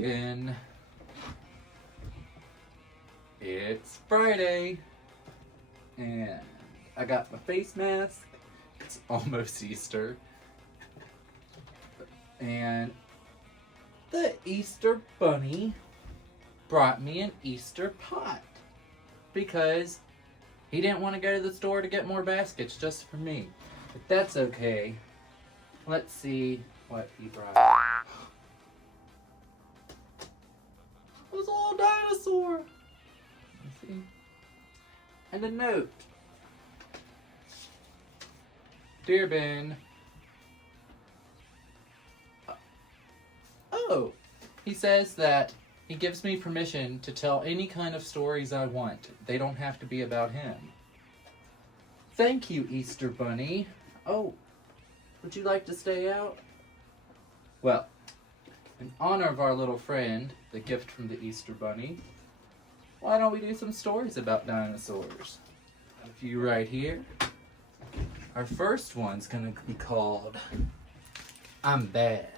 again. It's Friday, and I got my face mask. It's almost Easter. And the Easter Bunny brought me an Easter pot because he didn't want to go to the store to get more baskets just for me. But that's okay. Let's see what he brought. It was all dinosaur. Let's see. And a note. Dear Ben. Oh, he says that he gives me permission to tell any kind of stories I want. They don't have to be about him. Thank you, Easter Bunny. Oh, would you like to stay out? Well, in honor of our little friend, the gift from the Easter Bunny, why don't we do some stories about dinosaurs? A few right here. Our first one's gonna be called I'm Bad.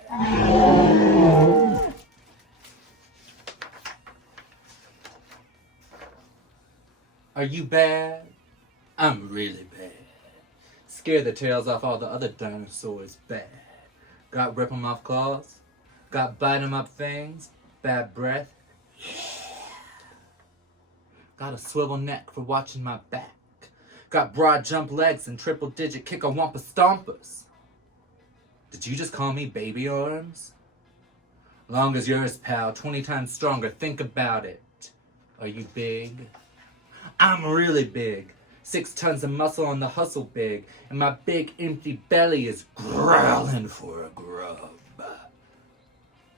Are you bad? I'm really bad. Scare the tails off all the other dinosaurs bad. Got rip 'em off claws? Got bite 'em up fangs? Bad breath? Yeah. Got a swivel neck for watching my back. Got broad jump legs and triple digit kick a wampa stompers. Did you just call me baby arms? Long as yours, pal, 20 times stronger, think about it. Are you big? I'm really big. 6 tons of muscle on the hustle big, and my big empty belly is growling for a grub.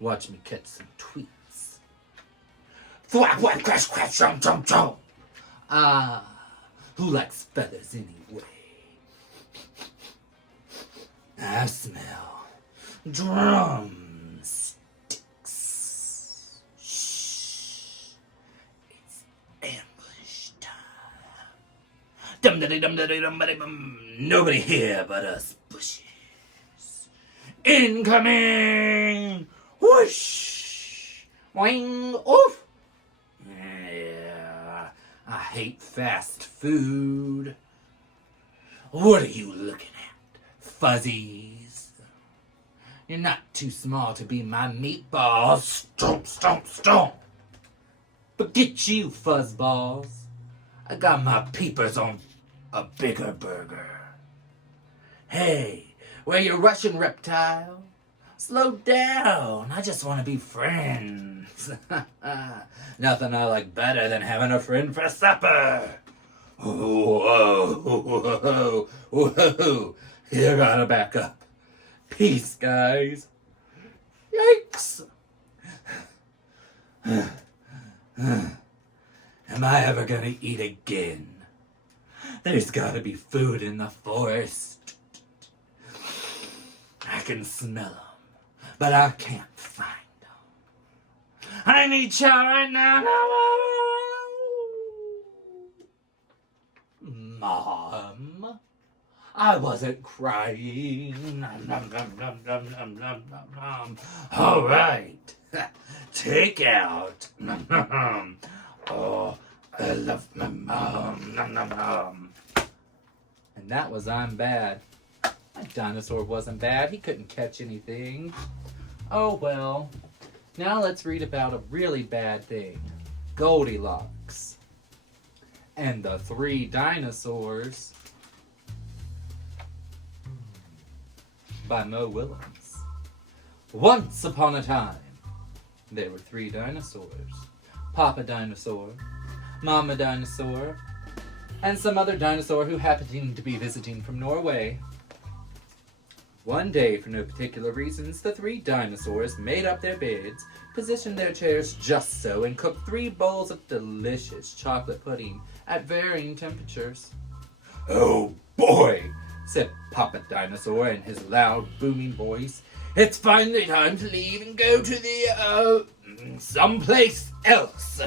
Watch me catch some tweets. Thwack, whack, crash, crash, jump, jump, jump. Ah, who likes feathers anyway? I smell drumsticks. Shh. It's ambush time. Dum-da-dee-dum-da-dee-dum-ba-dee-bum. Nobody here but us bushes. Incoming! Whoosh! Wing! Oof! Yeah, I hate fast food. What are you looking at, fuzzies? You're not too small to be my meatballs. Stomp, stomp, stomp. Forget you, fuzzballs. I got my peepers on a bigger burger. Hey, where you rushing, reptile? Slow down. I just want to be friends. Nothing I like better than having a friend for supper. Whoa, whoa, whoa, whoa. You gotta back up. Peace, guys. Yikes. Am I ever gonna eat again? There's gotta be food in the forest. I can smell them, but I can't find them. I need chow right now. Mom, I wasn't crying. Nom, nom, nom, nom, nom, nom, nom, nom, nom. All right, take out. Nom, nom, nom. Oh, I love my mom. Nom, nom, nom. And that was I'm Bad. My dinosaur wasn't bad. He couldn't catch anything. Oh well. Now let's read about a really bad thing. Goldilocks. And the 3 dinosaurs by Mo Willems. Once upon a time, there were 3 dinosaurs. Papa Dinosaur, Mama Dinosaur, and some other dinosaur who happened to be visiting from Norway. One day, for no particular reasons, the 3 dinosaurs made up their beds, positioned their chairs just so, and cooked 3 bowls of delicious chocolate pudding at varying temperatures. Oh boy, said Papa Dinosaur in his loud, booming voice. It's finally time to leave and go to the, someplace else.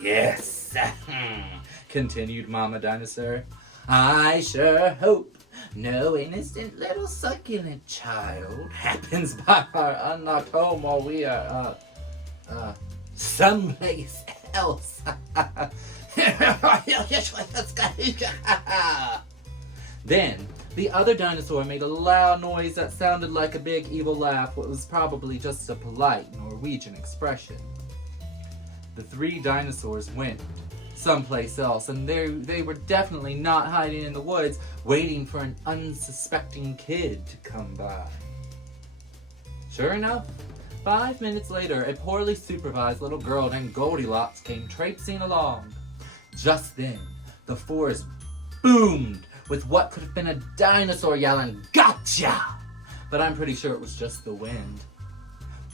Yes, continued Mama Dinosaur. I sure hope No innocent little succulent child happens by our unlocked home while we are, someplace else. Then, the other dinosaur made a loud noise that sounded like a big evil laugh, but was probably just a polite Norwegian expression. The three dinosaurs went someplace else, and they were definitely not hiding in the woods, waiting for an unsuspecting kid to come by. Sure enough, 5 minutes later, a poorly supervised little girl named Goldilocks came traipsing along. Just then, the forest boomed with what could have been a dinosaur yelling, "Gotcha!" But I'm pretty sure it was just the wind.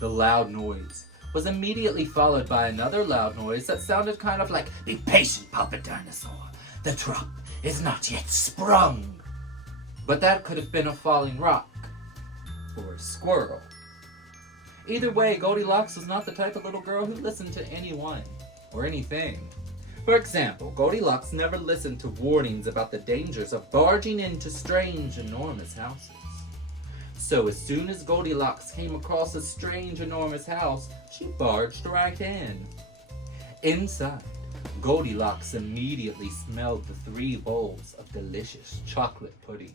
The loud noise was immediately followed by another loud noise that sounded kind of like, "Be patient, Papa Dinosaur. The trap is not yet sprung." But that could have been a falling rock or a squirrel. Either way, Goldilocks was not the type of little girl who listened to anyone or anything. For example, Goldilocks never listened to warnings about the dangers of barging into strange, enormous houses. So as soon as Goldilocks came across a strange, enormous house, she barged right in. Inside, Goldilocks immediately smelled the 3 bowls of delicious chocolate pudding.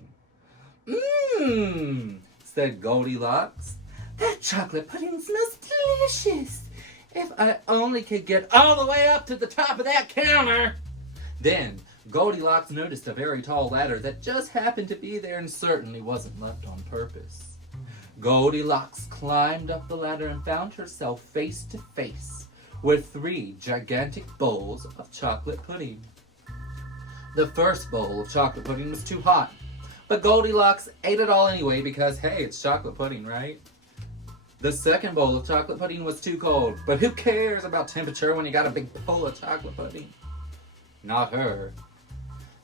"Mmm," said Goldilocks. "That chocolate pudding smells delicious. If I only could get all the way up to the top of that counter." Then, Goldilocks noticed a very tall ladder that just happened to be there and certainly wasn't left on purpose. Goldilocks climbed up the ladder and found herself face to face with 3 gigantic bowls of chocolate pudding. The first bowl of chocolate pudding was too hot, but Goldilocks ate it all anyway because, hey, it's chocolate pudding, right? The second bowl of chocolate pudding was too cold, but who cares about temperature when you got a big bowl of chocolate pudding? Not her.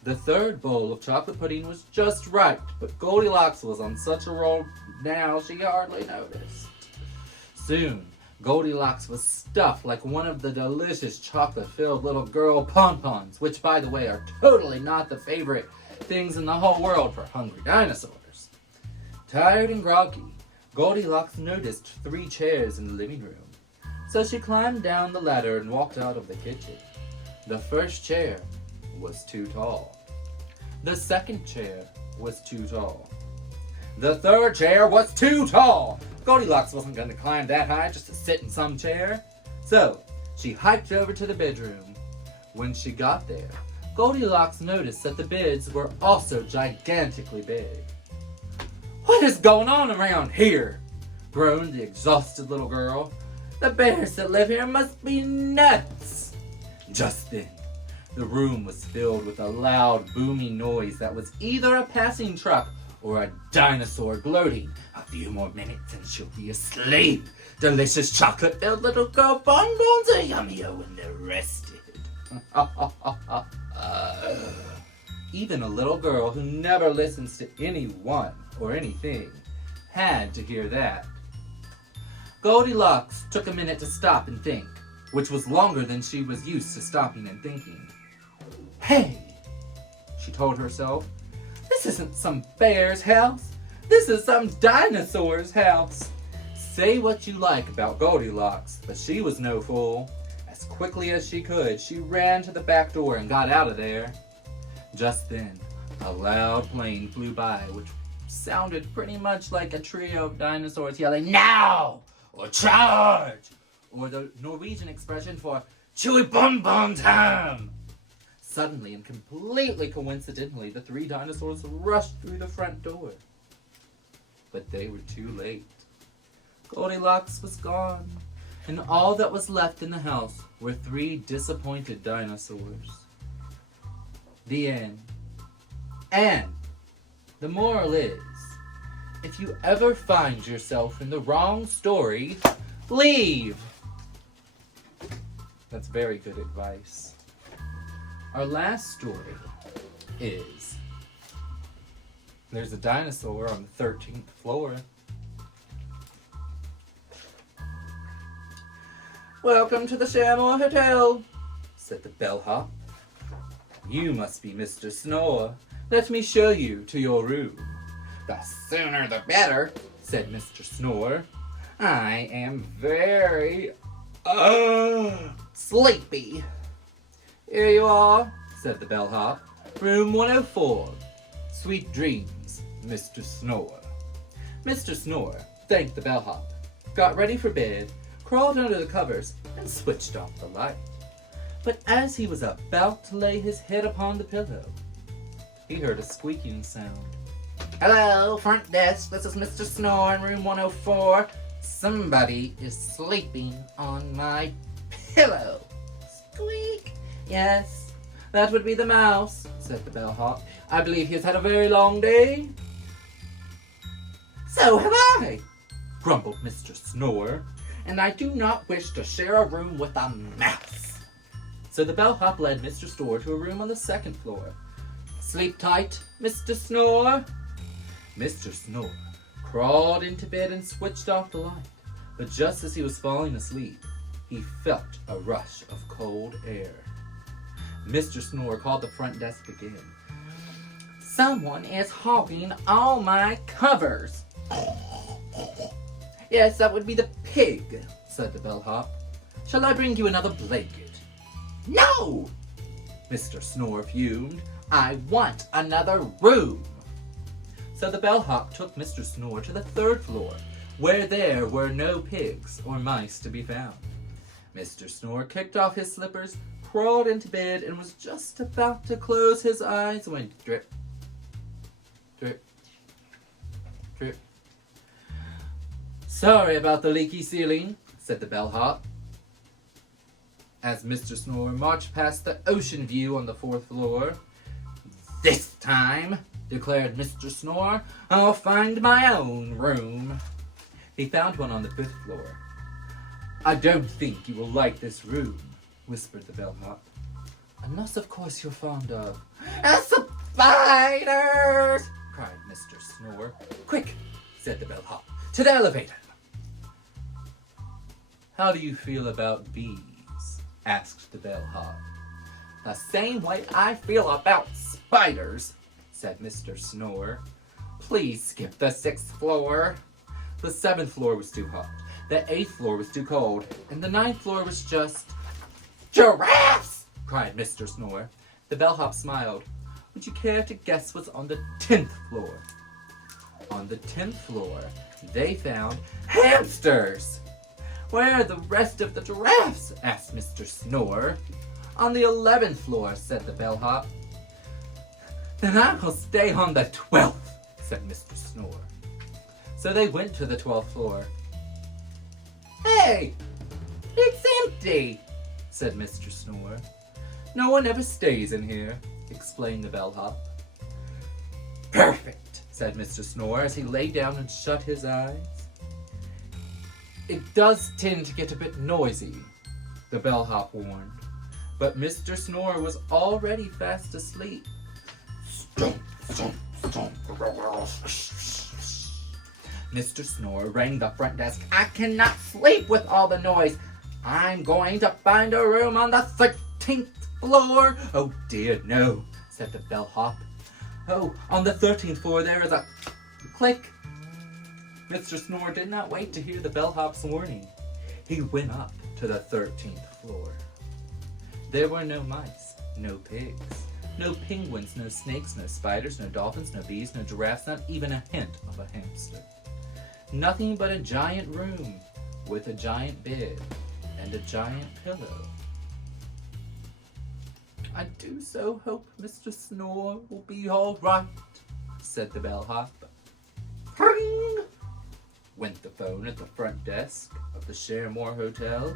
The third bowl of chocolate pudding was just right, but Goldilocks was on such a roll now she hardly noticed. Soon, Goldilocks was stuffed like one of the delicious chocolate-filled little girl pom-poms, which, by the way, are totally not the favorite things in the whole world for hungry dinosaurs. Tired and groggy, Goldilocks noticed 3 chairs in the living room, so she climbed down the ladder and walked out of the kitchen. The first chair was too tall. The second chair was too tall. The third chair was too tall. Goldilocks wasn't going to climb that high just to sit in some chair. So, she hiked over to the bedroom. When she got there, Goldilocks noticed that the beds were also gigantically big. "What is going on around here?" groaned the exhausted little girl. "The bears that live here must be nuts." Just then, the room was filled with a loud, booming noise that was either a passing truck or a dinosaur gloating. "A few more minutes and she'll be asleep. Delicious chocolate-filled little girl bonbons are yummier when they're rested." Even a little girl who never listens to anyone or anything had to hear that. Goldilocks took a minute to stop and think, which was longer than she was used to stopping and thinking. "Hey," she told herself, "this isn't some bear's house. This is some dinosaur's house." Say what you like about Goldilocks, but she was no fool. As quickly as she could, she ran to the back door and got out of there. Just then, a loud plane flew by, which sounded pretty much like a trio of dinosaurs yelling, "Now!" or "Charge!" or the Norwegian expression for "Chewy bonbon time!" Suddenly and completely coincidentally, the 3 dinosaurs rushed through the front door. But they were too late. Goldilocks was gone, and all that was left in the house were 3 disappointed dinosaurs. The end. And the moral is, if you ever find yourself in the wrong story, leave. That's very good advice. Our last story is, there's a dinosaur on the 13th floor. "Welcome to the Shamrock Hotel," said the bellhop. "You must be Mr. Snore. Let me show you to your room. The sooner the better, said Mr. Snore. I am very, sleepy. Here you are, said the bellhop. Room 104. Sweet dreams, Mr. Snore. Mr. Snore thanked the bellhop, got ready for bed, crawled under the covers, and switched off the light. But as he was about to lay his head upon the pillow, he heard a squeaking sound. Hello, front desk. This is Mr. Snore in room 104. Somebody is sleeping on my pillow. Squeak. Yes, that would be the mouse, said the bellhop. I believe he has had a very long day. So have I, grumbled Mr. Snore, and I do not wish to share a room with a mouse. So the bellhop led Mr. Snore to a room on the second floor. Sleep tight, Mr. Snore. Mr. Snore crawled into bed and switched off the light. But just as he was falling asleep, he felt a rush of cold air. Mr. Snore called the front desk again. Someone is hogging all my covers. Yes, that would be the pig, said the bellhop. Shall I bring you another blanket? No! Mr. Snore fumed. I want another room. So the bellhop took Mr. Snore to the third floor, where there were no pigs or mice to be found. Mr. Snore kicked off his slippers, crawled into bed, and was just about to close his eyes when drip, drip, drip. Sorry about the leaky ceiling, said the bellhop, as Mr. Snore marched past the ocean view on the fourth floor. This time, declared Mr. Snore, I'll find my own room. He found one on the fifth floor. I don't think you will like this room, whispered the bellhop. Unless, of course, you're fond of spiders, cried Mr. Snore. Quick, said the bellhop, to the elevator. How do you feel about bees? Asked the bellhop. The same way I feel about spiders, said Mr. Snore. Please skip the sixth floor. The seventh floor was too hot. The eighth floor was too cold. And the ninth floor was just... Giraffes! Cried Mr. Snore. The bellhop smiled. Would you care to guess what's on the 10th floor? On the 10th floor, they found hamsters. Where are the rest of the giraffes? Asked Mr. Snore. On the 11th floor, said the bellhop. Then I will stay on the 12th, said Mr. Snore. So they went to the 12th floor. Hey, it's empty, said Mr. Snore. No one ever stays in here, explained the bellhop. Perfect, said Mr. Snore as he lay down and shut his eyes. It does tend to get a bit noisy, the bellhop warned. But Mr. Snore was already fast asleep. Stomp, stomp, stomp. Mr. Snore rang the front desk. I cannot sleep with all the noise. I'm going to find a room on the 13th floor. Oh dear, no, said the bellhop. Oh, on the 13th floor there is a click. Mr. Snore did not wait to hear the bellhop's warning. He went up to the 13th floor. There were no mice, no pigs, no penguins, no snakes, no spiders, no dolphins, no bees, no giraffes, not even a hint of a hamster. Nothing but a giant room with a giant bed and a giant pillow. I do so hope Mr. Snore will be all right, said the bellhop. Ring! Went the phone at the front desk of the Sharemore Hotel.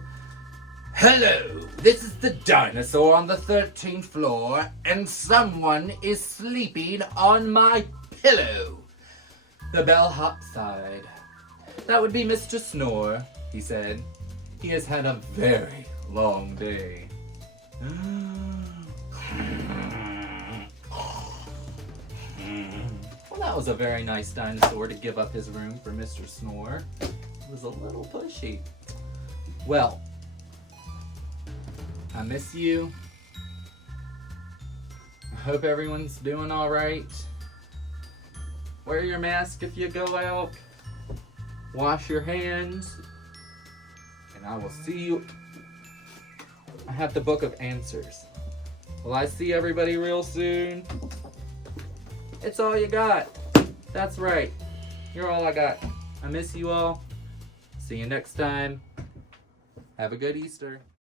Hello, this is the Dinosaur on the 13th floor, and someone is sleeping on my pillow. The bellhop sighed. That would be Mr. Snore, he said. He has had a very long day. Well, that was a very nice dinosaur to give up his room for Mr. Snore. It was a little pushy. Well, I miss you. hope everyone's doing all right. Wear your mask if you go out. Wash your hands. And I will see you. I have the book of answers. Will I see everybody real soon? It's all you got. That's right. You're all I got. I miss you all. See you next time. Have a good Easter.